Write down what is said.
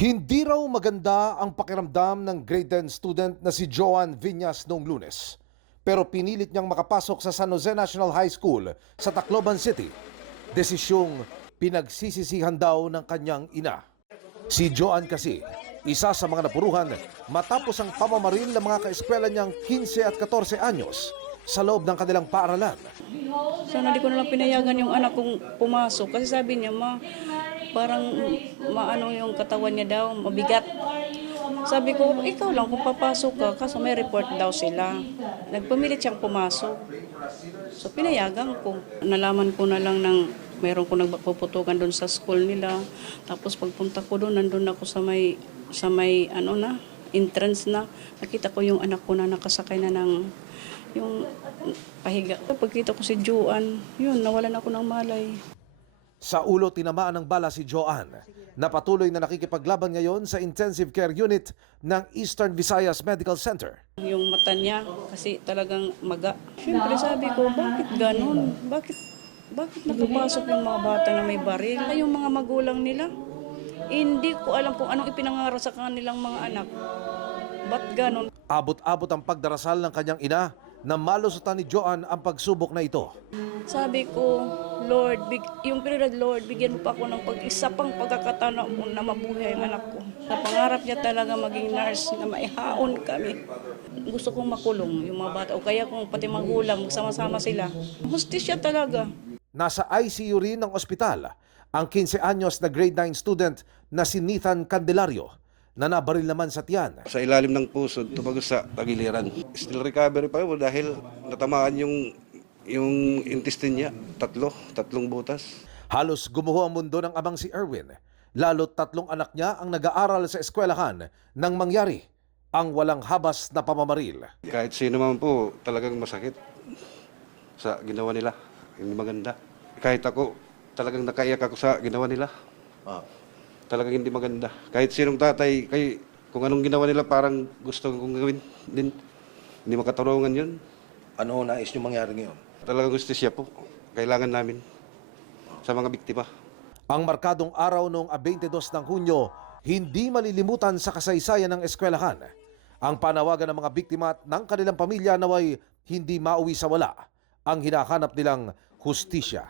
Hindi raw maganda ang pakiramdam ng grade 10 student na si Joan Viñas noong Lunes. Pero pinilit niyang makapasok sa San Jose National High School sa Tacloban City. Desisyong pinagsisisihan daw ng kanyang ina. Si Joan kasi, isa sa mga napuruhan matapos ang pamamaril ng mga kaeskwela niyang 15 at 14 anyos sa loob ng kanilang paaralan. Sana di ko nalang pinayagan yung anak kong pumasok kasi sabi niya, parang maano yung katawan niya daw, mabigat. Sabi ko, ikaw lang kung papasok ka, kaso may report daw sila. Nagpumilit siyang pumasok. So pinayagan ko. Nalaman ko na lang ng mayroon ko nagpuputukan doon sa school nila. Tapos pagpunta ko doon, nandun ako sa may entrance na. Nakita ko yung anak ko na nakasakay na ng yung pahiga. Pagkita ko si Joan, yun, nawalan ako ng malay. Sa ulo tinamaan ng bala si Joan, na patuloy na nakikipaglaban ngayon sa intensive care unit ng Eastern Visayas Medical Center. Yung mata niya kasi talagang maga. Siyempre sabi ko, bakit ganun? Bakit nakapasok yung mga bata na may baril? Yung mga magulang nila, hindi ko alam kung anong ipinangaral sa kanilang mga anak. Ba't ganun? Abot-abot ang pagdarasal ng kanyang ina na malusutan ni Joan ang pagsubok na ito. Sabi ko, Lord, yung prioridad, Lord, bigyan mo pa ako ng isa pang pagkakataon na mabuhay ang anak ko. Sa pangarap niya talaga maging nurse na maihaon kami. Gusto kong makulong yung mga bata o kaya kung pati magulang, magsama-sama sila. Hustisya talaga. Nasa ICU rin ng ospital ang 15 anyos na grade 9 student na si Nathan Candelario na nabaril naman sa tiyan. Sa ilalim ng puso, tumagos sa tagiliran. Still recovery pa yun dahil natamaan yung intestine niya, tatlong butas. Halos gumuho ang mundo ng amang si Erwin. Lalo't 3 anak niya ang nag-aaral sa eskwelahan nang mangyari ang walang habas na pamamaril. Kahit sino man po, talagang masakit sa ginawa nila. Hindi maganda. Kahit ako, talagang nakaiyak ako sa ginawa nila. Talagang hindi maganda. Kahit sinong tatay, kung anong ginawa nila, parang gusto kong gawin din. Hindi makatarungan yun. Ano nais nyo mangyari ngayon? Talagang justisya po. Kailangan namin sa mga biktima. Ang markadong araw noong 22 ng Hunyo, hindi malilimutan sa kasaysayan ng eskwelahan. Ang panawagan ng mga biktima at ng kanilang pamilya naway hindi mauwi sa wala ang hinahanap nilang hustisya.